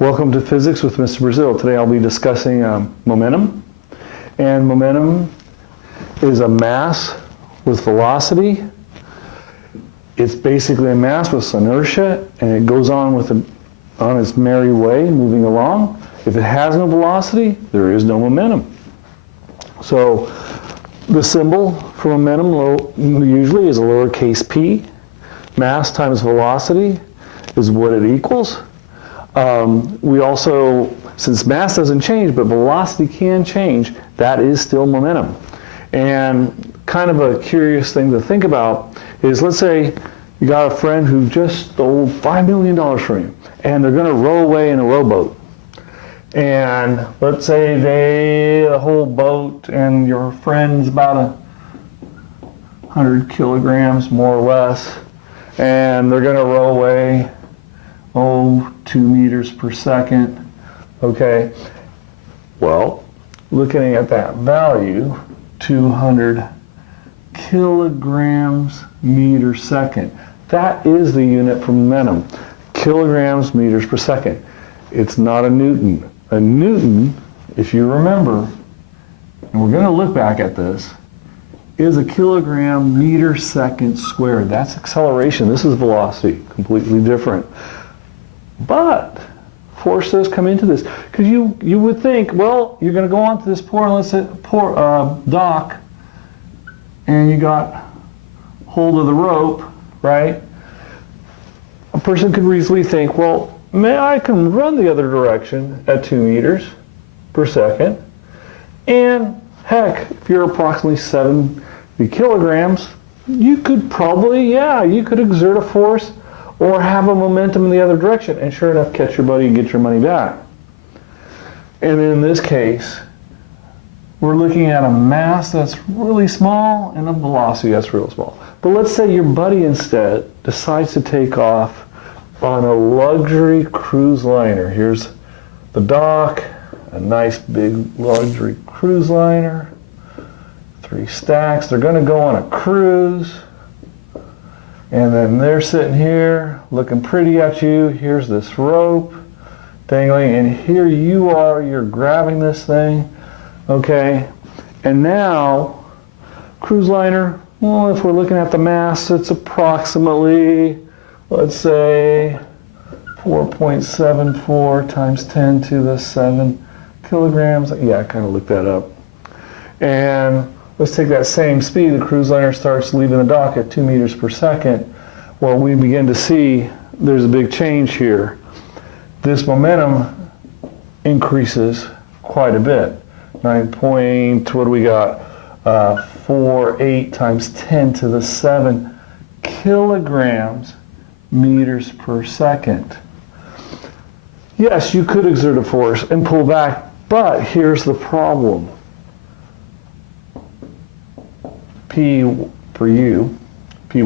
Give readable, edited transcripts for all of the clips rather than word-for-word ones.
Welcome to Physics with Mr. Brazil. Today I'll be discussing momentum. And momentum is a mass with velocity. It's basically a mass with inertia, and it goes on on its merry way, moving along. If it has no velocity, there is no momentum. So the symbol for momentum usually is a lowercase p. Mass times velocity is what it equals. We also, since mass doesn't change, but velocity can change, that is still momentum. And kind of a curious thing to think about is, let's say you got a friend who just stole $5 million from you, and they're going to row away in a rowboat. And let's say the whole boat and your friend's about 100 kilograms, more or less, and they're going to row away 2 meters per second. Okay, well, looking at that value, 200 kilograms meter second. That is the unit for momentum, kilograms meters per second. It's not a Newton. A Newton, if you remember, and we're going to look back at this, is a kilogram meter second squared. That's acceleration. This is velocity, completely different. But force does come into this, because you would think, well, you're going to go onto this dock, and you got hold of the rope, right? A person could reasonably think, well, I can run the other direction at 2 meters per second, and heck, if you're approximately 70 kilograms, you could probably, you could exert a force or have a momentum in the other direction, and sure enough, catch your buddy and get your money back. And in this case, we're looking at a mass that's really small and a velocity that's real small. But let's say your buddy instead decides to take off on a luxury cruise liner. Here's the dock, a nice big luxury cruise liner, 3 stacks. They're going to go on a cruise. And then they're sitting here looking pretty at you. Here's this rope dangling, and here you are, you're grabbing this thing, okay? And now, cruise liner, well, if we're looking at the mass, it's approximately, let's say, 4.74 times 10 to the 7 kilograms. Yeah, I kind of looked that up. And let's take that same speed. The cruise liner starts leaving the dock at 2 meters per second. Well, we begin to see there's a big change here. This momentum increases quite a bit. 48 times 10 to the 7 kilograms meters per second. Yes, you could exert a force and pull back, but here's the problem. P for you, Py,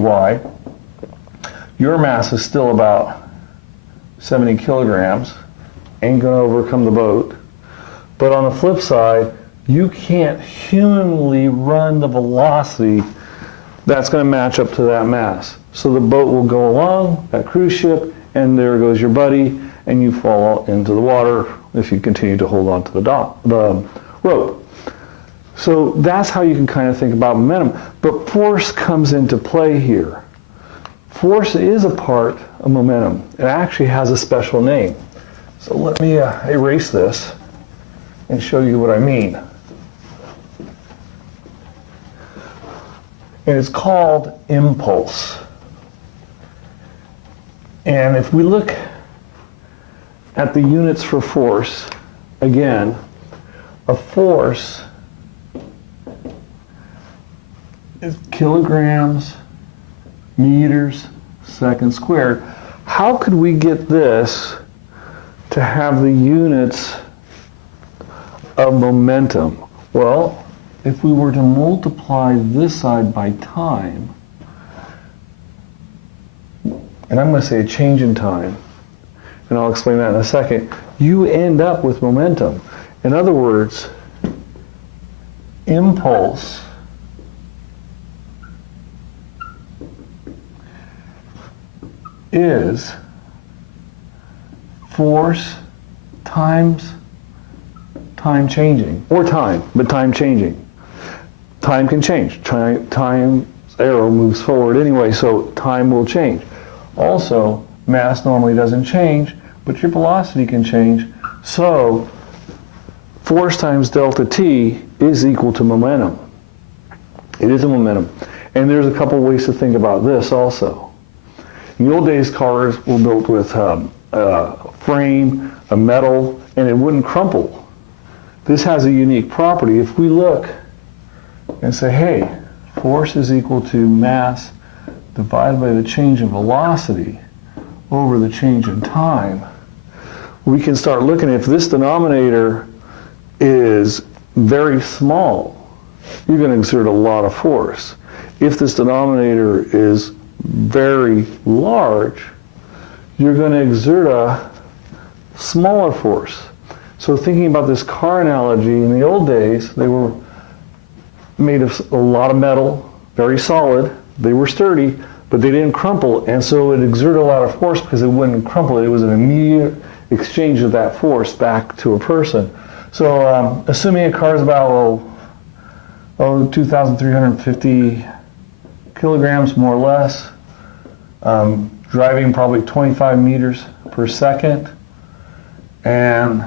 your mass is still about 70 kilograms, ain't going to overcome the boat. But on the flip side, you can't humanly run the velocity that's going to match up to that mass. So the boat will go along, that cruise ship, and there goes your buddy, and you fall into the water if you continue to hold on to the rope. So that's how you can kind of think about momentum. But force comes into play here. Force is a part of momentum. It actually has a special name. So let me erase this and show you what I mean. And it's called impulse. And if we look at the units for force, again, a force is kilograms meters second squared. How could we get this to have the units of momentum? Well, if we were to multiply this side by time, and I'm going to say a change in time, and I'll explain that in a second, you end up with momentum. In other words, impulse is force times time changing, or time, but time changing. Time can change. Time's arrow moves forward anyway, so time will change. Also, mass normally doesn't change, but your velocity can change. So, force times delta t is equal to momentum. It is a momentum. And there's a couple ways to think about this also. In the old days, cars were built with a frame, a metal, and it wouldn't crumple. This has a unique property. If we look and say, hey, force is equal to mass divided by the change in velocity over the change in time, we can start looking. If this denominator is very small, you're going to exert a lot of force. If this denominator is very large, you're going to exert a smaller force. So thinking about this car analogy, in the old days, they were made of a lot of metal, very solid. They were sturdy, but they didn't crumple, and so it exerted a lot of force because it wouldn't crumple. It was an immediate exchange of that force back to a person. So assuming a car is about 2,350 kilograms, more or less, driving probably 25 meters per second, and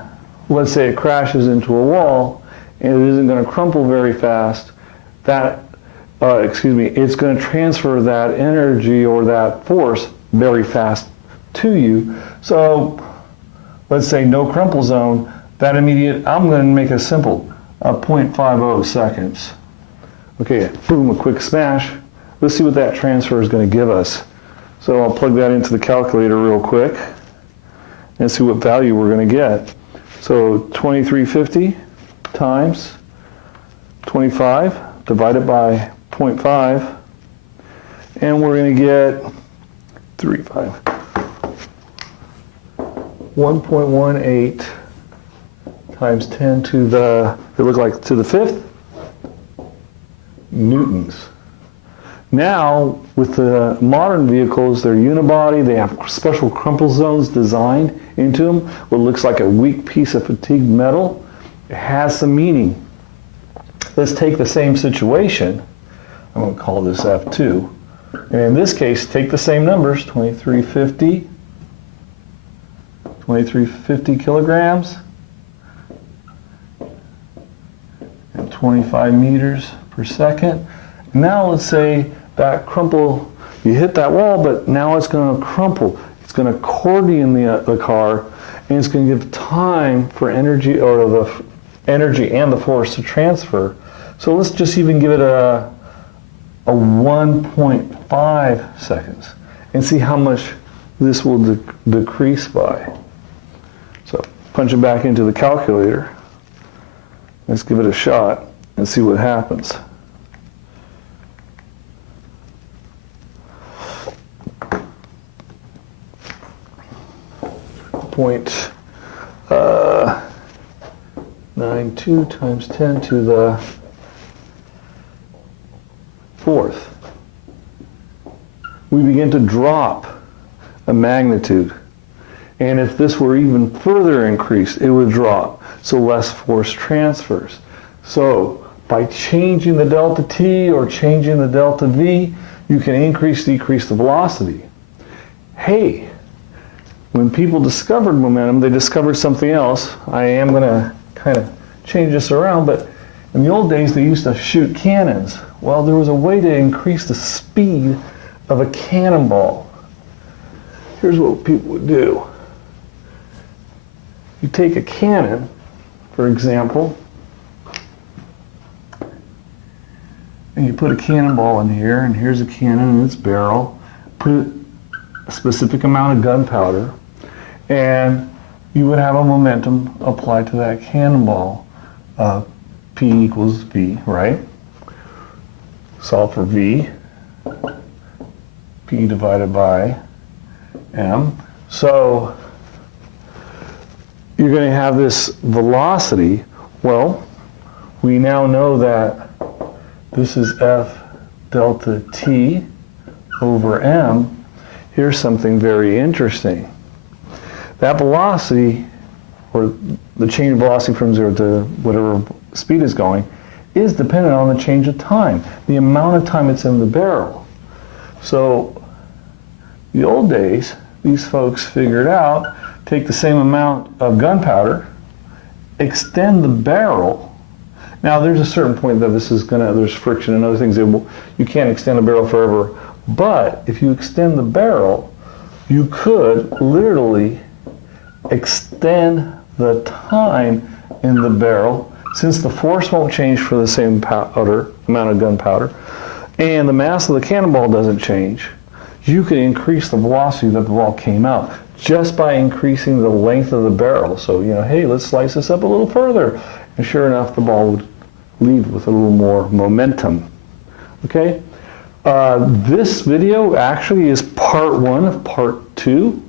let's say it crashes into a wall, and it isn't going to crumple very fast, it's going to transfer that energy or that force very fast to you. So let's say no crumple zone, that immediate, I'm going to make it simple, 0.50 seconds. Okay, boom, a quick smash. Let's see what that transfer is going to give us. So I'll plug that into the calculator real quick and see what value we're going to get. So 2350 times 25 divided by 0.5, and we're going to get 1.18 times 10 to the, it looked like to the fifth, newtons. Now, with the modern vehicles, they're unibody, they have special crumple zones designed into them, what looks like a weak piece of fatigued metal. It has some meaning. Let's take the same situation. I'm going to call this F2. And in this case, take the same numbers, 2350 kilograms, and 25 meters per second. Now let's say that crumple, you hit that wall, but now it's going to crumple. It's going to accordion the car, and it's going to give time for energy, or the energy and the force to transfer. So let's just even give it a 1.5 seconds and see how much this will decrease by. So punch it back into the calculator. Let's give it a shot and see what happens. Point 92 times 10 to the fourth. We begin to drop a magnitude. And if this were even further increased, it would drop. So less force transfers. So by changing the delta t or changing the delta v, you can increase, decrease the velocity. Hey, when people discovered momentum, they discovered something else. I am going to kind of change this around, but in the old days, they used to shoot cannons. Well, there was a way to increase the speed of a cannonball. Here's what people would do. You take a cannon, for example, and you put a cannonball in here, and here's a cannon in its barrel. Put a specific amount of gunpowder, and you would have a momentum applied to that cannonball. P equals V, right? Solve for V. P divided by M. So you're going to have this velocity. Well, we now know that this is F delta T over M. Here's something very interesting. That velocity, or the change of velocity from 0 to whatever speed is going, is dependent on the change of time, the amount of time it's in the barrel. So the old days, these folks figured out, take the same amount of gunpowder, extend the barrel. Now there's a certain point that this is there's friction and other things. You can't extend a barrel forever, but if you extend the barrel, you could literally extend the time in the barrel, since the force won't change for the same amount of gunpowder, and the mass of the cannonball doesn't change. You can increase the velocity that the ball came out just by increasing the length of the barrel. So, hey, let's slice this up a little further. And sure enough, the ball would leave with a little more momentum. Okay? This video actually is part 1 of part 2.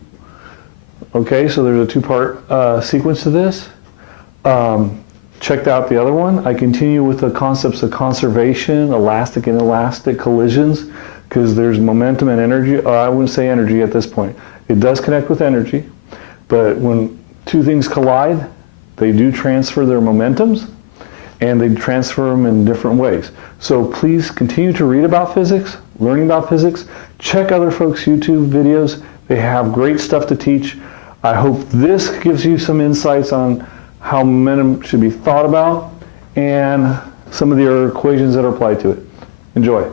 Okay, so there's a 2-part sequence to this. Checked out the other one. I continue with the concepts of conservation, elastic and inelastic collisions, because there's momentum and energy. I wouldn't say energy at this point. It does connect with energy, but when two things collide, they do transfer their momentums, and they transfer them in different ways. So please continue to read about physics, learning about physics. Check other folks' YouTube videos. They have great stuff to teach. I hope this gives you some insights on how momentum should be thought about and some of the equations that are applied to it. Enjoy.